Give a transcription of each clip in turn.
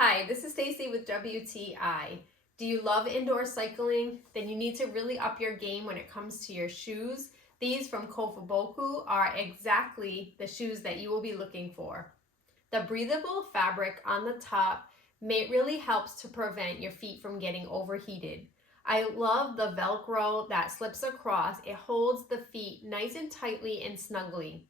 Hi, this is Stacy with WTI. Do you love indoor cycling? Then you need to really up your game when it comes to your shoes. These from KOFUBOKE are exactly the shoes that you will be looking for. The breathable fabric on the top really helps to prevent your feet from getting overheated. I love the Velcro that slips across. It holds the feet nice and tightly and snugly.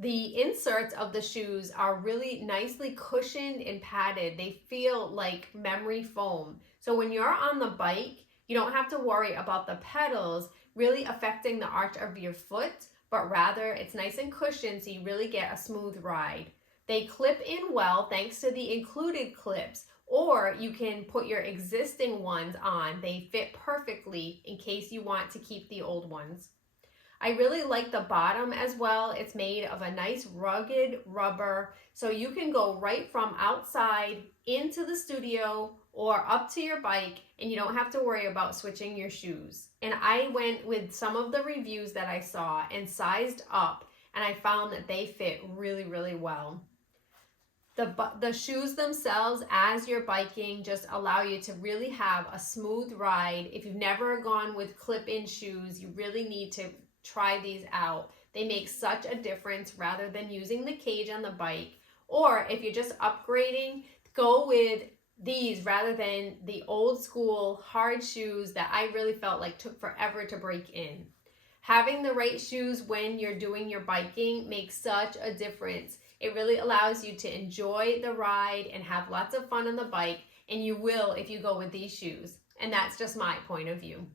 The inserts of the shoes are really nicely cushioned and padded. They feel like memory foam. So when you're on the bike, you don't have to worry about the pedals really affecting the arch of your foot, but rather it's nice and cushioned so you really get a smooth ride. They clip in well thanks to the included clips, or you can put your existing ones on. They fit perfectly in case you want to keep the old ones. I really like the bottom as well. It's made of a nice rugged rubber, so you can go right from outside into the studio or up to your bike, and you don't have to worry about switching your shoes. And I went with some of the reviews that I saw and sized up, and I found that they fit really, really well. The shoes themselves, as you're biking, just allow you to really have a smooth ride. If you've never gone with clip-in shoes, you really need to try these out. They make such a difference rather than using the cage on the bike. Or if you're just upgrading, go with these rather than the old school hard shoes that I really felt like took forever to break in. Having the right shoes when you're doing your biking makes such a difference. It really allows you to enjoy the ride and have lots of fun on the bike, and you will if you go with these shoes. And that's just my point of view.